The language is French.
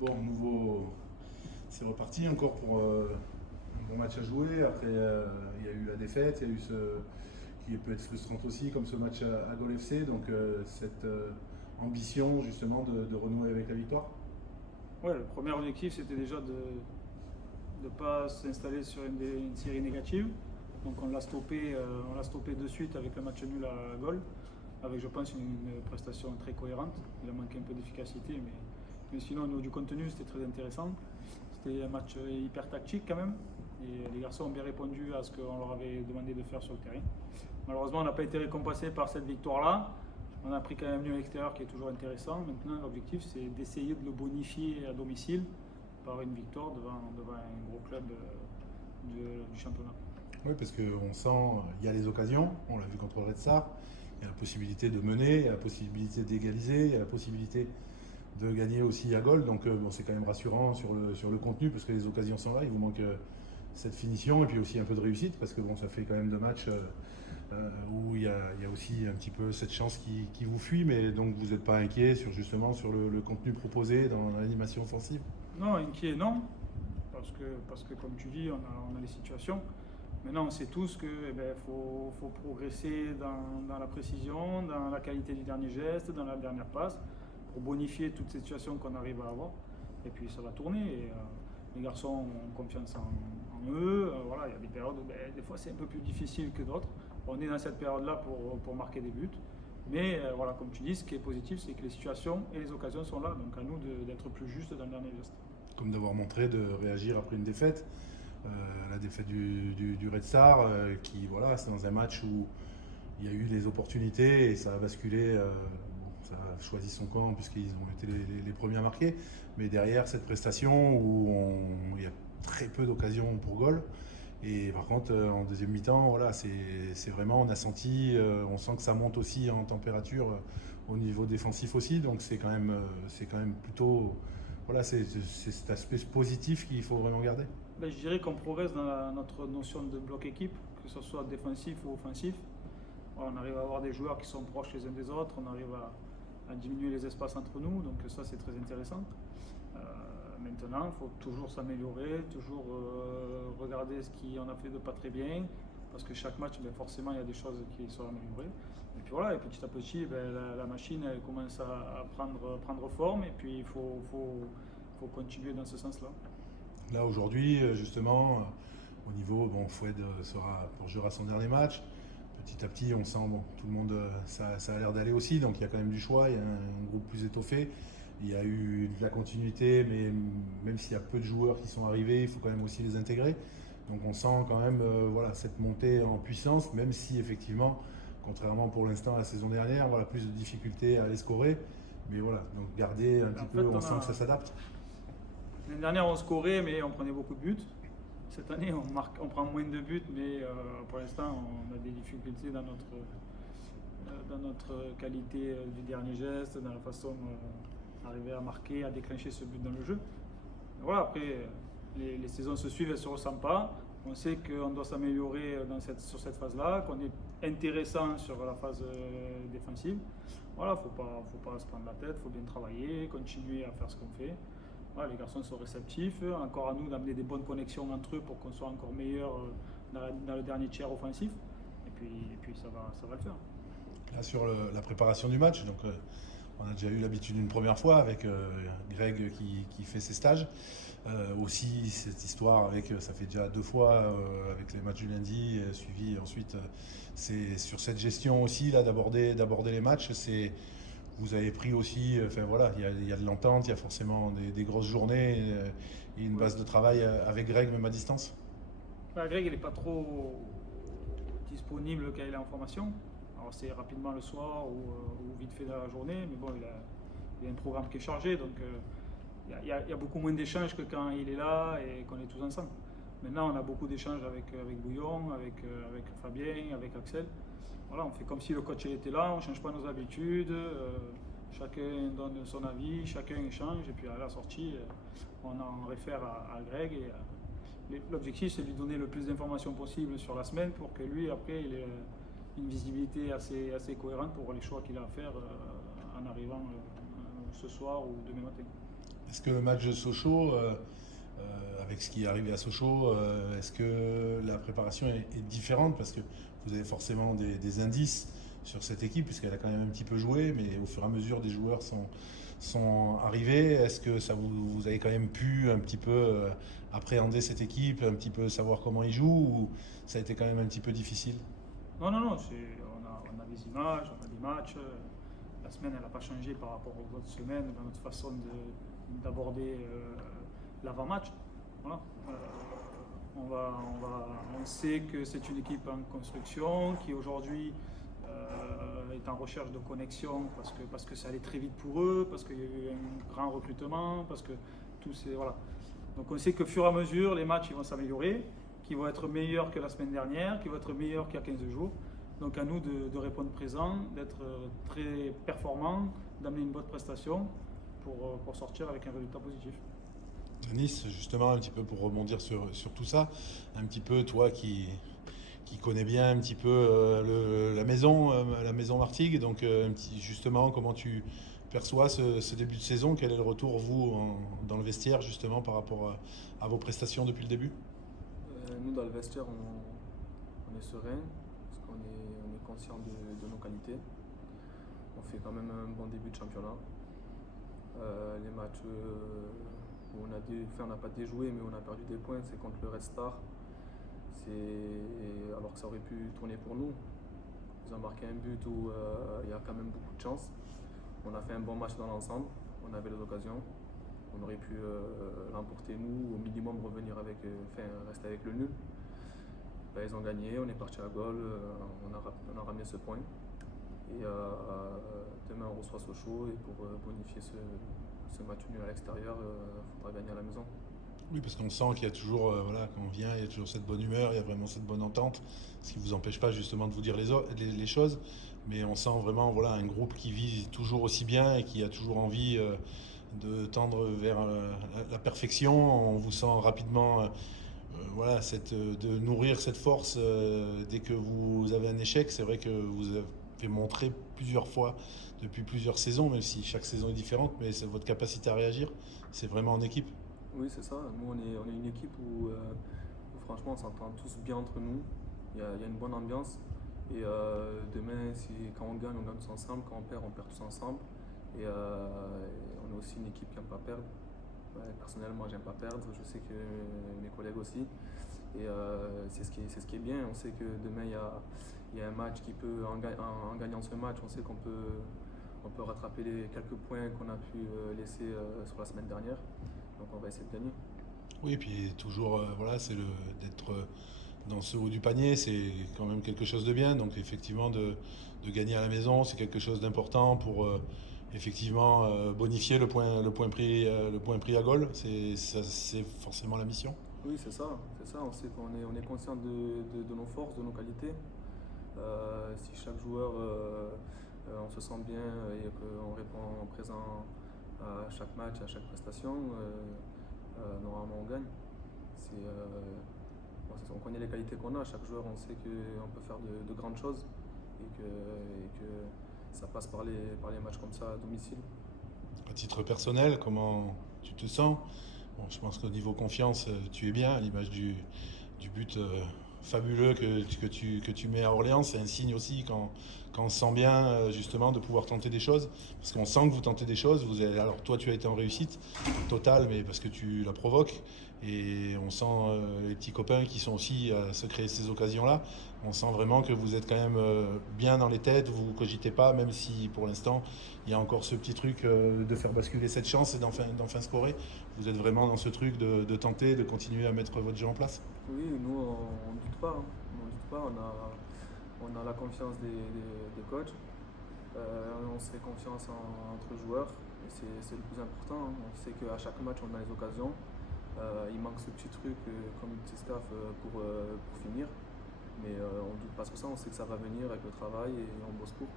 Bon, c'est reparti encore pour un bon match à jouer. Après, il y a eu la défaite, il y a eu ce qui peut être frustrante aussi, comme ce match à Gol FC. Donc, cette ambition justement de renouer avec la victoire. Ouais, le premier objectif c'était déjà de ne pas s'installer sur une série négative. Donc on l'a stoppé de suite avec le match nul à Gol, avec je pense une prestation très cohérente. Il a manqué un peu d'efficacité, mais sinon au niveau du contenu c'était très intéressant. C'était un match hyper tactique quand même. Et les garçons ont bien répondu à ce qu'on leur avait demandé de faire sur le terrain. Malheureusement, on n'a pas été récompensé par cette victoire-là. On a pris quand même mieux à l'extérieur qui est toujours intéressant. Maintenant, l'objectif, c'est d'essayer de le bonifier à domicile par une victoire devant un gros club du championnat. Oui, parce qu'on sent, il y a les occasions, on l'a vu contre Red Star, il y a la possibilité de mener, il y a la possibilité d'égaliser, il y a la possibilité de gagner aussi à goal. Donc bon, c'est quand même rassurant sur le contenu parce que les occasions sont là. Il vous manque cette finition et puis aussi un peu de réussite parce que bon, ça fait quand même 2 matchs où il y a aussi un petit peu cette chance qui vous fuit. Mais donc vous n'êtes pas inquiet justement sur le contenu proposé dans l'animation offensive. Non, inquiet, non, parce que comme tu dis, on a les situations. Maintenant, on sait tous qu'il faut progresser dans la précision, dans la qualité du dernier geste, dans la dernière passe, pour bonifier toutes ces situations qu'on arrive à avoir. Et puis ça va tourner. Et, les garçons ont confiance en eux. Voilà, il y a des périodes où des fois c'est un peu plus difficile que d'autres. On est dans cette période-là pour marquer des buts. Mais voilà, comme tu dis, ce qui est positif, c'est que les situations et les occasions sont là. Donc à nous d'être plus justes dans le dernier geste. Comme d'avoir montré de réagir après une défaite. La défaite du Red Star, qui voilà, c'est dans un match où il y a eu les opportunités et ça a basculé. Bon, ça a choisi son camp puisqu'ils ont été les premiers à marquer. Mais derrière cette prestation où il y a très peu d'occasions pour goal. Et par contre, en deuxième mi-temps, voilà, c'est vraiment, on a senti, on sent que ça monte aussi en température au niveau défensif aussi. Donc c'est quand même plutôt, voilà, c'est cet aspect positif qu'il faut vraiment garder. Je dirais qu'on progresse dans notre notion de bloc équipe, que ce soit défensif ou offensif. Voilà, on arrive à avoir des joueurs qui sont proches les uns des autres, on arrive à diminuer les espaces entre nous, donc ça c'est très intéressant. Maintenant, il faut toujours s'améliorer, toujours regarder ce qu'on a fait de pas très bien, parce que chaque match, forcément, il y a des choses qui sont améliorées. Et puis voilà, et petit à petit, la machine elle commence à prendre forme, et puis il faut continuer dans ce sens-là. Là aujourd'hui, justement, au niveau, bon, Foued jouera son dernier match. Petit à petit, on sent, bon, tout le monde, ça a l'air d'aller aussi, donc il y a quand même du choix, il y a un groupe plus étoffé. Il y a eu de la continuité, mais même s'il y a peu de joueurs qui sont arrivés, il faut quand même aussi les intégrer. Donc on sent quand même voilà, cette montée en puissance, même si effectivement, contrairement pour l'instant à la saison dernière, voilà, plus de difficultés à aller scorer. Mais voilà, donc garder un petit En peu, fait, on sent que ça s'adapte. l'année dernière, on scorait, mais on prenait beaucoup de buts. Cette année, on prend moins de buts, mais pour l'instant, on a des difficultés dans notre qualité du dernier geste, dans la façon d'arriver à marquer, à déclencher ce but dans le jeu. Voilà, après, les saisons se suivent, elles ne se ressemblent pas. On sait qu'on doit s'améliorer sur cette phase-là, qu'on est intéressant sur la phase défensive. Voilà, faut pas se prendre la tête, il faut bien travailler, continuer à faire ce qu'on fait. Voilà, les garçons sont réceptifs, encore à nous d'amener des bonnes connexions entre eux pour qu'on soit encore meilleur dans le dernier tiers offensif. Et puis ça va le faire. Là, sur la préparation du match, donc on a déjà eu l'habitude une première fois avec Greg qui fait ses stages. Aussi cette histoire avec, ça fait déjà 2 fois avec les matchs du lundi, suivi ensuite, c'est sur cette gestion aussi là d'aborder les matchs. Vous avez pris aussi, enfin voilà, il y a de l'entente, il y a forcément des grosses journées et une base de travail avec Greg même à distance. Greg, il n'est pas trop disponible quand il est en formation. Alors c'est rapidement le soir ou vite fait dans la journée, mais bon, il a un programme qui est chargé, donc il y a beaucoup moins d'échanges que quand il est là et qu'on est tous ensemble. Maintenant, on a beaucoup d'échanges avec Bouillon, avec Fabien, avec Axel. Voilà, on fait comme si le coach était là, on ne change pas nos habitudes, chacun donne son avis, chacun échange, et puis à la sortie, on en réfère à Greg. L'objectif, c'est de lui donner le plus d'informations possible sur la semaine pour que lui, après, il ait une visibilité assez cohérente pour les choix qu'il a à faire en arrivant ce soir ou demain matin. Est-ce que le match de Sochaux, avec ce qui est arrivé à Sochaux, est-ce que la préparation est différente? Parce que vous avez forcément des indices sur cette équipe, puisqu'elle a quand même un petit peu joué, mais au fur et à mesure, des joueurs sont arrivés. Est-ce que vous avez quand même pu un petit peu appréhender cette équipe, un petit peu savoir comment ils jouent, ou ça a été quand même un petit peu difficile? Non, non, non, on a des images, on a des matchs. La semaine, elle n'a pas changé par rapport aux autres semaines dans notre façon d'aborder l'avant-match. Voilà. On sait que c'est une équipe en construction qui aujourd'hui est en recherche de connexion parce que ça allait très vite pour eux, parce qu'il y a eu un grand recrutement, parce que tout c'est voilà. Donc on sait que fur et à mesure, les matchs ils vont s'améliorer, qu'ils vont être meilleurs que la semaine dernière, qu'ils vont être meilleurs qu'il y a 15 jours. Donc à nous de répondre présent, d'être très performant, d'amener une bonne prestation pour sortir avec un résultat positif. Nice, justement, un petit peu pour rebondir sur tout ça, un petit peu toi qui connais bien un petit peu la maison Martigues, donc justement, comment tu perçois ce début de saison? Quel est le retour, vous, dans le vestiaire, justement, par rapport à vos prestations depuis le début? Nous, dans le vestiaire, on est serein, parce on est conscient de nos qualités. On fait quand même un bon début de championnat. Les matchs où on n'a pas déjoué, mais on a perdu des points, c'est contre le Red Star. Alors que ça aurait pu tourner pour nous. Ils ont marqué un but où il y a quand même beaucoup de chance. On a fait un bon match dans l'ensemble, on avait les occasions. On aurait pu l'emporter nous, au minimum rester avec le nul. Ben, ils ont gagné, on est parti à Gaulle, on a ramené ce point. Et demain on reçoit Sochaux et pour bonifier ce match nul à l'extérieur, il faudra gagner à la maison. Oui, parce qu'on sent qu'il y a toujours, voilà, quand on vient, il y a toujours cette bonne humeur, il y a vraiment cette bonne entente, ce qui ne vous empêche pas justement de vous dire les choses. Mais on sent vraiment, voilà, un groupe qui vit toujours aussi bien et qui a toujours envie de tendre vers la perfection. On vous sent rapidement, voilà, de nourrir cette force dès que vous avez un échec. C'est vrai que vous avez montré plusieurs fois depuis plusieurs saisons, même si chaque saison est différente, mais c'est votre capacité à réagir, c'est vraiment en équipe. Oui, c'est ça. Nous, on est une équipe où franchement, on s'entend tous bien entre nous. Il y a une bonne ambiance. Et demain, quand on gagne tous ensemble. Quand on perd tous ensemble. Et on est aussi une équipe qui n'aime pas perdre. Ouais, personnellement, j'aime pas perdre. Je sais que mes collègues aussi. Et c'est ce qui est bien. On sait que demain, il y a un match qui peut, en gagnant ce match, on sait qu'on peut rattraper les quelques points qu'on a pu laisser sur la semaine dernière. Donc on va essayer de gagner. Oui, et puis toujours, voilà, d'être dans ce haut du panier, c'est quand même quelque chose de bien. Donc effectivement, de gagner à la maison, c'est quelque chose d'important pour effectivement bonifier le point pris à Gaulle. C'est forcément la mission. Oui, c'est ça. On sait on est conscient de nos forces, de nos qualités. Si chaque joueur, on se sent bien et qu'on répond présent à chaque match, à chaque prestation, normalement on gagne. On connaît les qualités qu'on a, chaque joueur on sait qu'on peut faire de grandes choses et que ça passe par les matchs comme ça à domicile. À titre personnel, comment tu te sens? Bon, je pense qu'au niveau confiance, tu es bien, à l'image du but fabuleux que tu mets à Orléans. C'est un signe aussi quand on se sent bien justement de pouvoir tenter des choses, parce qu'on sent que vous tentez des choses. Alors toi tu as été en réussite totale, mais parce que tu la provoques, et on sent les petits copains qui sont aussi à se créer ces occasions-là. On sent vraiment que vous êtes quand même bien dans les têtes, vous ne cogitez pas, même si pour l'instant il y a encore ce petit truc de faire basculer cette chance et d'enfin scorer. Vous êtes vraiment dans ce truc de tenter, de continuer à mettre votre jeu en place. Oui, nous on ne doute pas, hein. On ne doute pas, on a la confiance des coachs, on se fait confiance entre joueurs, et c'est le plus important, hein. On sait qu'à chaque match on a les occasions, il manque ce petit truc comme le petit staff pour finir, mais on ne doute pas sur ça, on sait que ça va venir avec le travail et on bosse pour.